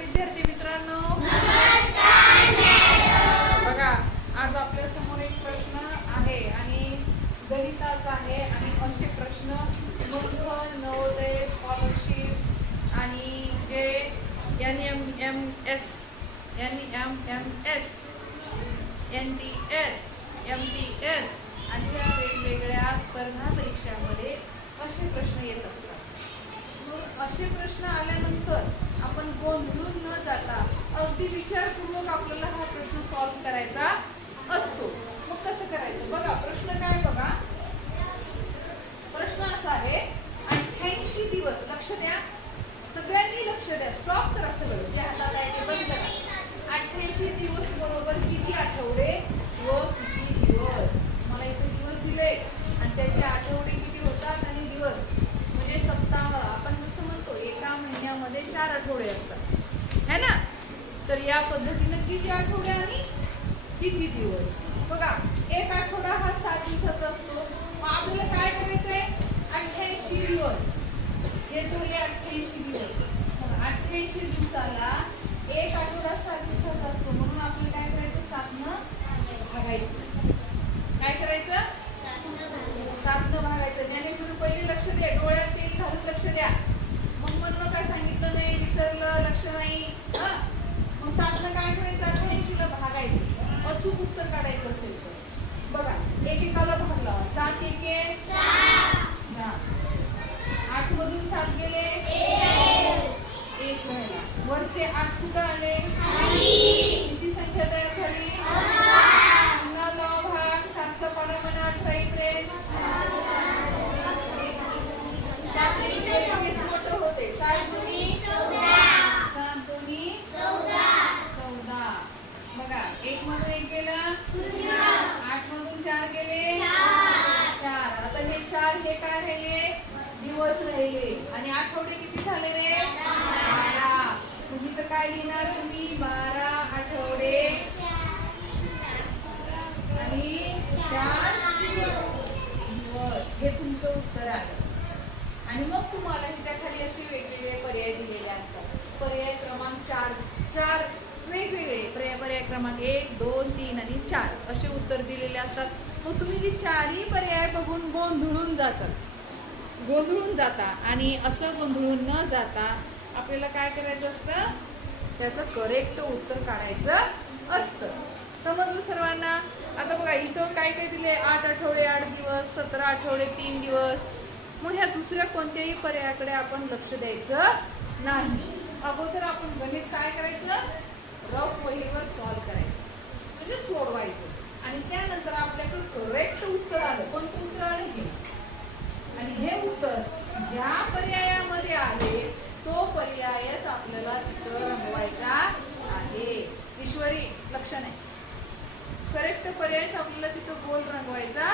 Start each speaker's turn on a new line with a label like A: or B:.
A: विद्यार्थी मित्रांनो. बघा आज आपल्यासमोर एक प्रश्न आहे आणि गणिताचा आहे आणि असे प्रश्न मंथन नवोदय स्कॉलरशिप आणि जे N M M S N M M S N T S M T S अशा वेगवेगळ्या स्पर्धा परीक्षांमध्ये असे प्रश्न येत असतात. मग असे प्रश्न आल्या गोंधळून न जाता अगदी विचारपूर्वक आपल्याला हा प्रश्न सॉल्व्ह करायचा असतो. मग कसं करायचं? बघा प्रश्न काय बघा? प्रश्न असा आहे अठ्ठ्याऐंशी दिवस लक्ष द्या. सगळ्यांनी लक्ष द्या. स्टॉप करा सगळं. जे हातात आहे ते बंद करा अठ्ठ्याऐंशी दिवस बरोबर किती आठवडे व किती दिवस मला इथे दिवस दिले आणि त्याचे आठवडे किती होतात आणि दिवस म्हणजे सप्ताह आपण जसं म्हणतो एका महिन्यामध्ये चार आठवडे असतात. है ना? तर या पद्धतीनं किती आठवडे आणि किती दिवस? बघा एक आठवडा हा सात दिवसाचा असतो मग आपल्याला काय करायचंय अठ्ठ्याऐंशी दिवस हे जोडले अठ्ठ्याऐंशी दिवस मग अठ्ठ्याऐंशी दिवसाला एक आठवडा सात दिवसाचा असतो म्हणून आपल्याला काय करायचं सातनं भागायचं काय करायचं सातनं भागायचं ज्ञानेश्वर पहिले लक्ष द्या डोळ्यात तेल घालून लक्ष द्या मग म्हणलं काय सांगितलं नाही विसरलं लक्ष नाही हा मग सातनं काय करायचं अठ्ठ्याऐंशीला भागायचं अचूक उत्तर काढायचं असेल तर बघा एकेकाला भाग लावा सात एके दहा. आठ मधून सात गेले एक राहिला वरचे आठ कुठं आले किती संख्या तयार झाली पुन्हा लावा भाग सातचा पाडा म्हणा अठरा इकडे सात इकडे एकवीस मोठं होते सात दुनी सात दुनी चौदा बघा एक मधून एक गेला आठ मधून चार गेले चार आता हे चार हे काय राहिले दिवस राहिले. आणि आठवडे किती झाले रे? बारा. मग काय लिहिणार? तुम्ही बारा आठवडे. आणि चार दिवस. हे तुमचं उत्तर आहे. आणि मग तुम्हाला ह्याच्या खाली असे वेगवेगळे पर्याय दिलेले असतात. पर्याय क्रमांक चार चार वेगवेगळे पर्याय पर्याय क्रमांक एक दोन तीन आणि चार असे उत्तर दिलेले असतात. मग तुम्ही हे चारही पर्याय बघून गोंधळून जातात गोंधळून जाता आणि असं गोंधळून न जाता आपल्याला काय करायचं असतं? त्याचं करेक्ट उत्तर काढायचं असतं. समजलं सर्वांना? आता बघा इथं काय काय दिले आठ आठवडे आठ दिवस सतरा आठवडे तीन दिवस. मग ह्या दुसऱ्या कोणत्याही पर्यायाकडे आपण लक्ष द्यायचं नाही. अगोदर आपण गणित काय करायचं रफ वहीवर सॉल्व्ह करायचं म्हणजे सोडवायचं आणि त्यानंतर आपल्याकडे करेक्ट उत्तर आलं कोणतं उत्तर आलं हे आणि हे उत्तर ज्या पर्यायामध्ये आले तो पर्यायच आपल्याला तिथं रंगवायचा आहे ईश्वरी लक्ष नाही करेक्ट पर्यायच आपल्याला तिथं गोल रंगवायचा